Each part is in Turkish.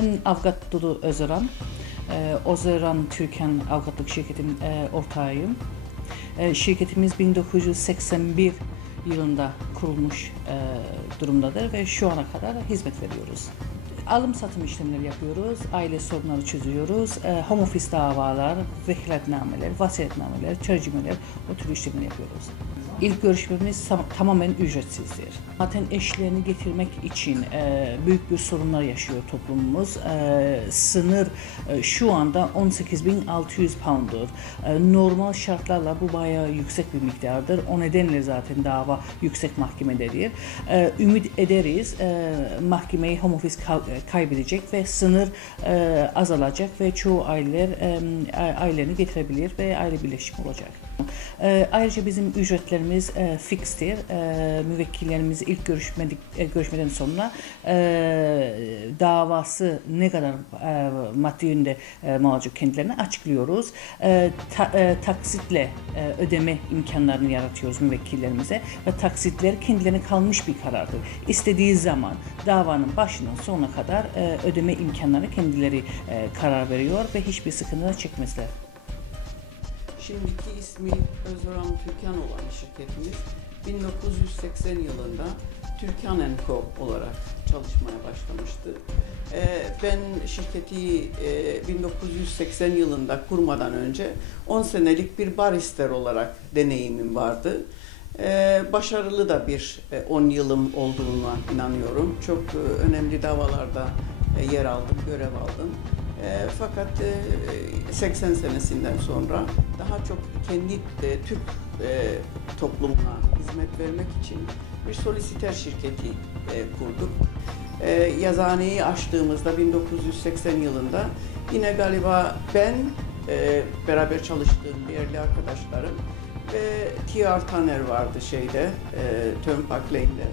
Ben avukat Dudu Özeran. Ee, Özeran Türkan Avukatlık Şirketi'nin e, ortağıyım. E, şirketimiz 1981 yılında kurulmuş e, durumdadır ve şu ana kadar hizmet veriyoruz. Alım satım işlemleri yapıyoruz, aile sorunları çözüyoruz, e, home office davalar, vekaletnameler, vasiyetnameler, tercümeler o tür işlemleri yapıyoruz. İlk görüşmemiz tam- tamamen ücretsizdir. Zaten eşlerini getirmek için e, büyük bir sorunlar yaşıyor toplumumuz. E, sınır e, şu anda 18.600 pound'dur. E, normal şartlarla bu bayağı yüksek bir miktardır. O nedenle zaten dava yüksek mahkemededir. E, ümit ederiz e, mahkemeyi home office kaybedecek ve sınır e, azalacak ve çoğu aileler e, ailelerini getirebilir ve aile birleşimi olacak. E, ayrıca bizim ücretlerimiz e, fikstir. E, müvekkillerimiz ilk görüşmedik, e, görüşmeden sonra e, davası ne kadar e, maddi yönde e, mağdur kendilerine açıklıyoruz. E, ta- e, taksitle e, ödeme imkanlarını yaratıyoruz müvekkillerimize ve taksitler kendilerine kalmış bir karardır. İstediği zaman davanın başından sonuna kadar e, ödeme imkanlarını kendileri e, karar veriyor ve hiçbir sıkıntı da çekmezler. Şimdiki ismi Özöran Türkan olan şirketimiz 1980 yılında Türkan Co olarak çalışmaya başlamıştı. Ee, Ben şirketi e, 1980 yılında kurmadan önce 10 senelik bir barister olarak deneyimim vardı. Ee, Başarılı da bir e, 10 yılım olduğuna inanıyorum. Çok e, önemli davalarda e, yer aldım, görev aldım. E, fakat e, 80 senesinden sonra daha çok kendi e, Türk e, toplumuna hizmet vermek için bir solisiter şirketi e, kurduk. E, yazıhaneyi açtığımızda 1980 yılında yine galiba ben e, beraber çalıştığım değerli arkadaşlarım ve T.R. Tanner vardı şeyde, e, Turnpike Lane'de.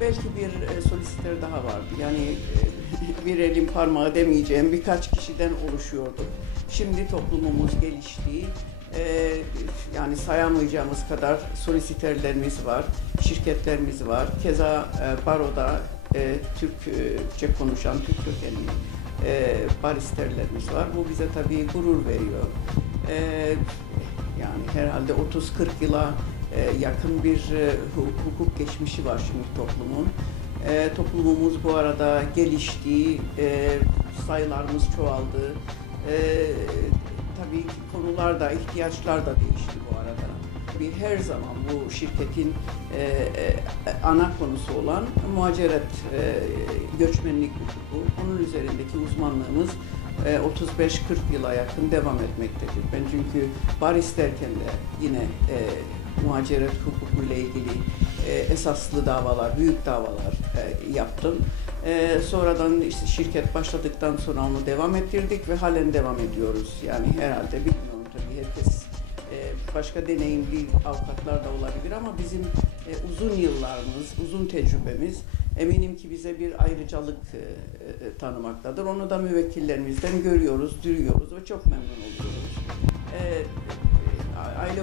Belki bir e, solisiter daha vardı. Yani e, bir elin parmağı demeyeceğim birkaç kişiden oluşuyordu. Şimdi toplumumuz gelişti. E, yani sayamayacağımız kadar solisiterlerimiz var, şirketlerimiz var. Keza e, baroda e, Türkçe konuşan, Türk kökenli e, baristerlerimiz var. Bu bize tabii gurur veriyor. E, yani herhalde 30-40 yıla yakın bir e, hu- hukuk geçmişi var şimdi toplumun. E, toplumumuz bu arada gelişti, e, sayılarımız çoğaldı. E, tabii ki konular da, ihtiyaçlar da değişti bu arada. Bir her zaman bu şirketin e, e, ana konusu olan muhaceret, e, göçmenlik hukuku, onun üzerindeki uzmanlığımız e, 35-40 yıla yakın devam etmektedir. Ben çünkü baris derken de yine e, muhaceret hukuku ile ilgili e, esaslı davalar, büyük davalar e, yaptım. E, sonradan işte şirket başladıktan sonra onu devam ettirdik ve halen devam ediyoruz. Yani herhalde bilmiyorum tabii herkes e, başka deneyimli avukatlar da olabilir ama bizim e, uzun yıllarımız, uzun tecrübemiz eminim ki bize bir ayrıcalık e, e, tanımaktadır. Onu da müvekkillerimizden görüyoruz, duyuyoruz ve çok memnun oluyoruz. E, e, aile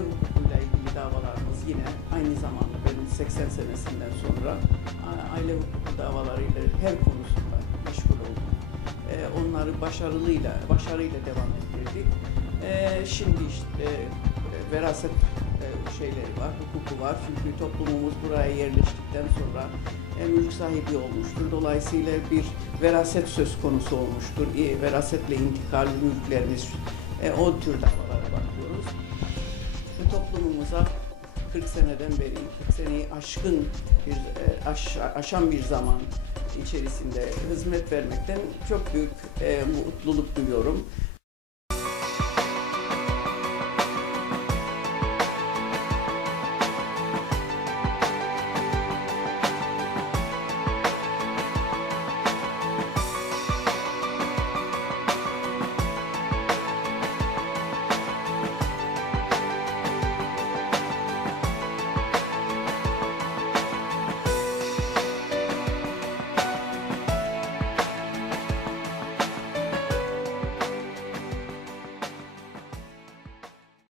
aynı zamanda benim 80 senesinden sonra aile davalarıyla her konusunda meşgul oldum. E, onları başarılıyla, başarıyla devam ettirdik. E, şimdi işte e, veraset e, şeyleri var, hukuku var. Çünkü toplumumuz buraya yerleştikten sonra e, mülk sahibi olmuştur. Dolayısıyla bir veraset söz konusu olmuştur. E, verasetle intikal mülklerimiz, e, o tür davalara bakıyoruz. Ve toplumumuza 40 seneden beri, 40 seneyi aşkın bir e, aş, aşan bir zaman içerisinde hizmet vermekten çok büyük e, mutluluk duyuyorum.